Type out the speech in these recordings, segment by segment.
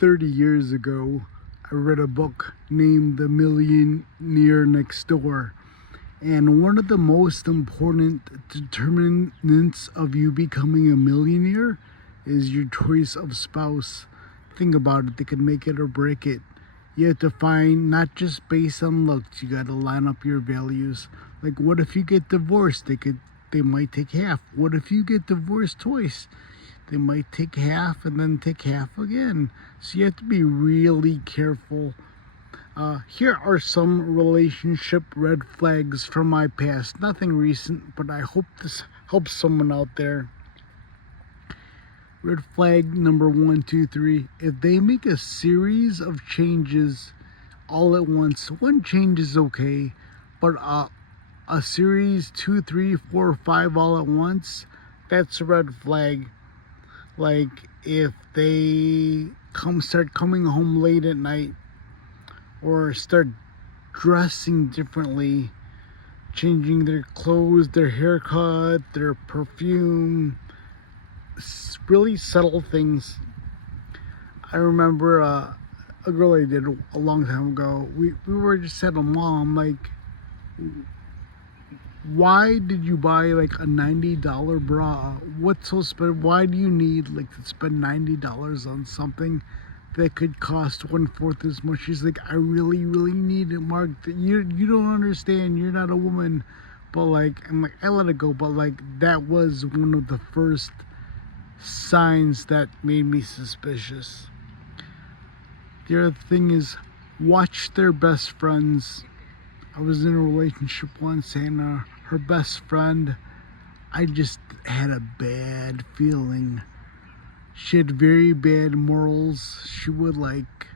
30 years ago, I read a book named The Millionaire Next Door. And one of the most important determinants of you becoming a millionaire is your choice of spouse. Think about it, they could make it or break it. You have to find not just based on looks, you gotta line up your values. Like, what if you get divorced? They might take half. What if you get divorced twice? They might take half and then take half again. So you have to be really careful. Here are some relationship red flags from my past. Nothing recent, but I hope this helps someone out there. Red flag number 1, 2, 3. If they make a series of changes all at once, one change is okay, but a series 2, 3, 4, 5 all at once, that's a red flag. Like if they start coming home late at night, or start dressing differently, changing their clothes, their haircut, their perfume, really subtle things. I remember a girl I did a long time ago. We were just at a mall. I'm like, why did you buy like a $90 bra? What's so special? Why do you need like to spend $90 on something that could cost 1/4 as much? She's like, I really need it, Mark. You don't understand. You're not a woman. But like, I'm like, I let it go. But like, that was one of the first signs that made me suspicious. The other thing is, watch their best friends. I was in a relationship once, and her best friend, I just had a bad feeling. She had very bad morals. She would like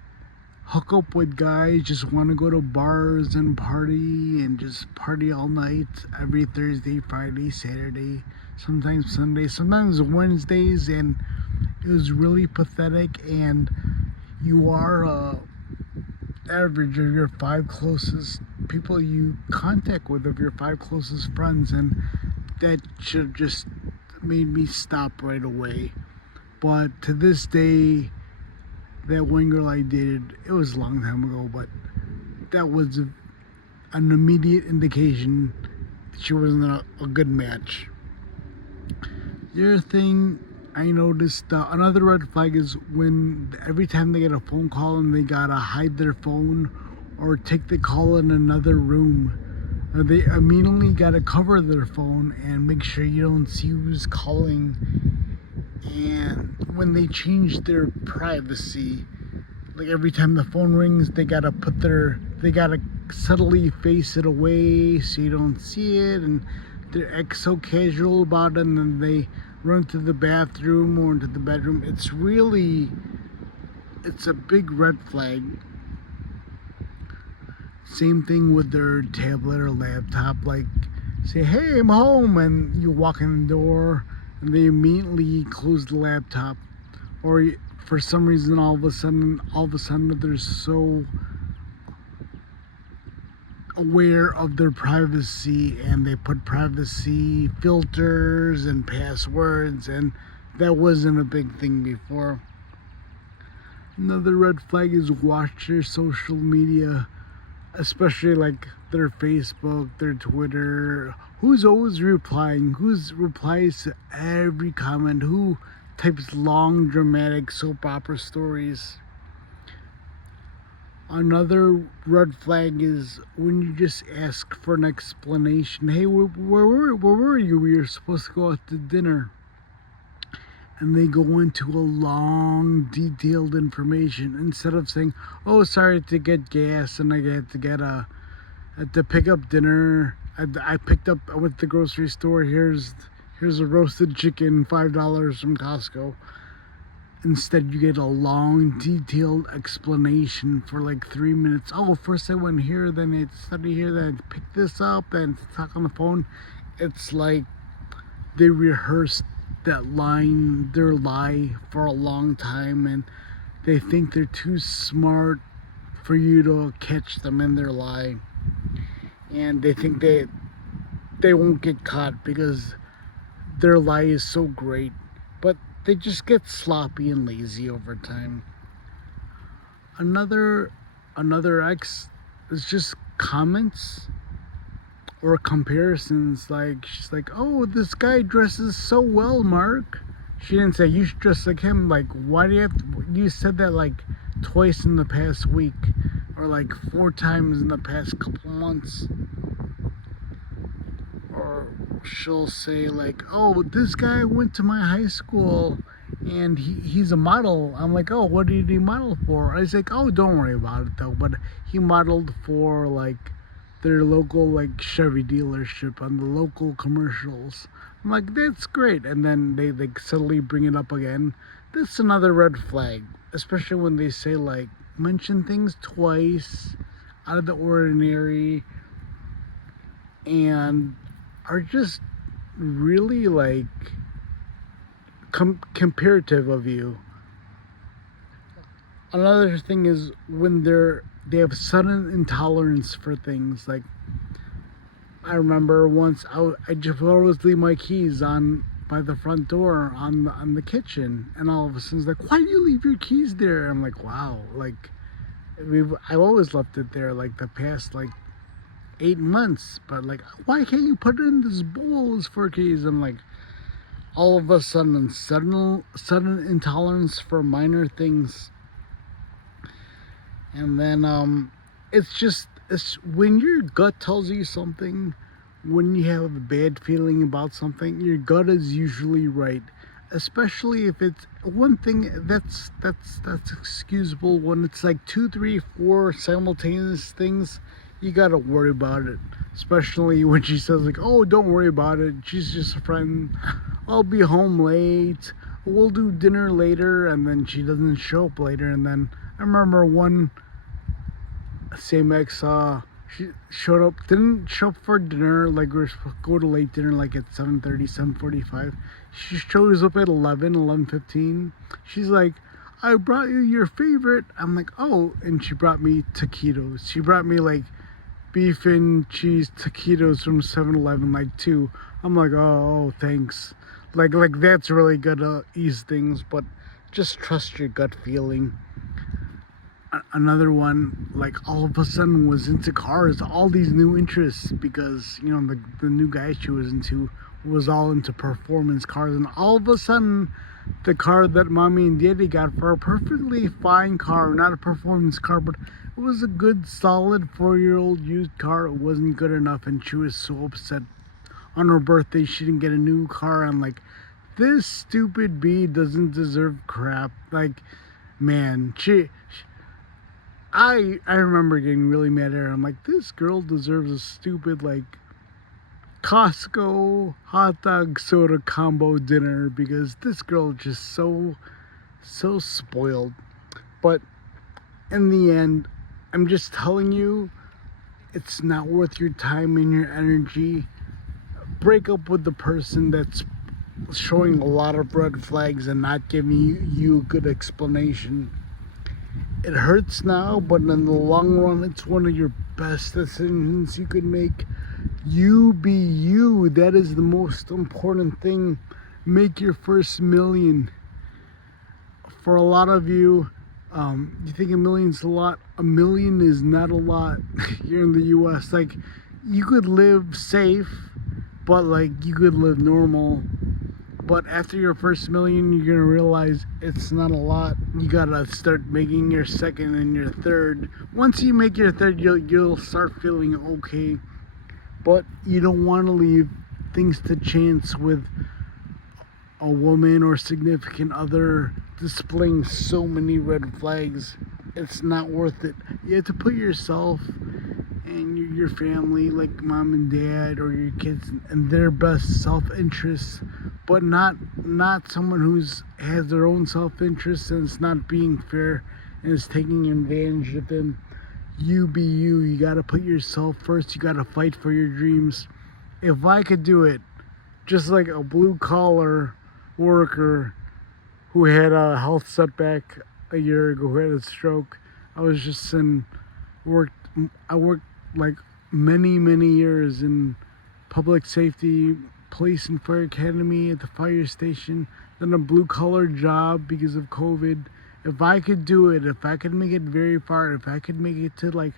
hook up with guys, just want to go to bars and just party all night, every Thursday, Friday, Saturday, sometimes Sunday, sometimes Wednesdays, and it was really pathetic. And you are average of your 5 closest people you contact with, of your 5 closest friends, and that should have just made me stop right away. But to this day, that one girl I dated, it was a long time ago, but that was an immediate indication that she wasn't a good match. The other thing I noticed, another red flag is when every time they get a phone call and they gotta hide their phone or take the call in another room, they immediately gotta cover their phone and make sure you don't see who's calling. And when they change their privacy, like every time the phone rings, they gotta subtly face it away so you don't see it, and they're act so casual about it, and then they run to the bathroom or into the bedroom. It's a big red flag. Same thing with their tablet or laptop. Like, say, hey, I'm home, and you walk in the door and they immediately close the laptop. Or for some reason, all of a sudden they're so aware of their privacy, and they put privacy filters and passwords, and that wasn't a big thing before. Another red flag is watch their social media, especially like their Facebook, their Twitter. Who's always replying? Who's replies to every comment? Who types long dramatic soap opera stories? Another red flag is when you just ask for an explanation. Hey, where were you? We were supposed to go out to dinner. And they go into a long, detailed information instead of saying, oh, sorry, to get gas and I had to pick up dinner. I went to the grocery store. Here's a roasted chicken, $5 from Costco. Instead, you get a long, detailed explanation for like 3 minutes. Oh, first I went here, then I had to study here, then I had to pick this up, then talk on the phone. It's like they rehearsed their lie for a long time, and they think they're too smart for you to catch them in their lie. And they think they won't get caught because their lie is so great. But they just get sloppy and lazy over time. Another ex is just comments or comparisons. Like she's like, "Oh, this guy dresses so well, Mark." She didn't say you should dress like him. Like, why do you have to? You said that like twice in the past week, or like 4 times in the past couple months. Or she'll say like, "Oh, this guy went to my high school and he's a model." I'm like, "Oh, what did he model for?" I was like, "Oh, don't worry about it though." But he modeled for like their local like Chevy dealership on the local commercials. I'm like, "That's great." And then they suddenly bring it up again. That's another red flag, especially when they say like mention things twice out of the ordinary and are just really like comparative of you. Another thing is when they have sudden intolerance for things. Like I remember once I just always leave my keys on by the front door on the kitchen, and all of a sudden it's like, "Why do you leave your keys there?" I'm like, "Wow!" Like I've always left it there like the past like 8 months, but like, why can't you put it in this bowl as for keys? I'm like, all of a sudden, sudden intolerance for minor things, and then it's when your gut tells you something, when you have a bad feeling about something, your gut is usually right. Especially if it's one thing that's excusable. When it's like two, three, four simultaneous things, you gotta worry about it. Especially when she says like, "Oh, don't worry about it. She's just a friend. I'll be home late. We'll do dinner later," and then she doesn't show up later. And then I remember one same ex she showed up, didn't show up for dinner. Like we are supposed to go to late dinner like at 7:30, 7:45. She shows up at 11:15. She's like, "I brought you your favorite." I'm like, "Oh," and she brought me taquitos. She brought me like beef and cheese taquitos from 7-Eleven, like two. I'm like, "Oh, thanks." Like that's really gonna ease things, but just trust your gut feeling. Another one, like all of a sudden was into cars, all these new interests, because the new guy she was into was all into performance cars, and all of a sudden the car that mommy and daddy got for a perfectly fine car, not a performance car, but it was a good solid 4-year-old used car, it wasn't good enough, and she was so upset. On her birthday she didn't get a new car. I'm like, this stupid bee doesn't deserve crap. Like, man, I remember getting really mad at her. I'm like, this girl deserves a stupid like Costco hot dog soda combo dinner, because this girl is just so spoiled. But in the end, I'm just telling you, it's not worth your time and your energy. Break up with the person that's showing a lot of red flags and not giving you a good explanation. It hurts now, but in the long run, it's one of your best decisions you could make. You be you. That is the most important thing. Make your first million. For a lot of you, you think a million's a lot. A million is not a lot here in the U.S. Like, you could live safe, but like you could live normal. But after your first million, you're gonna realize it's not a lot. You gotta start making your second and your third. Once you make your third, you'll start feeling okay. But you don't want to leave things to chance with a woman or significant other displaying so many red flags. It's not worth it. You have to put yourself and your family, like mom and dad or your kids, and their best self-interest, but not someone who's has their own self-interest and is not being fair and is taking advantage of them. You be you. You got to put yourself first. You got to fight for your dreams. If I could do it, just like a blue collar worker who had a health setback a year ago, who had a stroke, I was just worked I worked like many years in public safety, police and fire academy, at the fire station, then a blue collar job because of COVID, If I could do it, if I could make it very far, if I could make it to like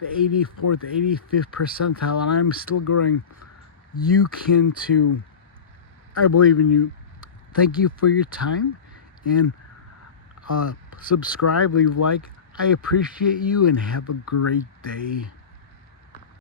the 84th, 85th percentile, and I'm still growing, you can too. I believe in you. Thank you for your time, and subscribe, leave a like. I appreciate you, and have a great day.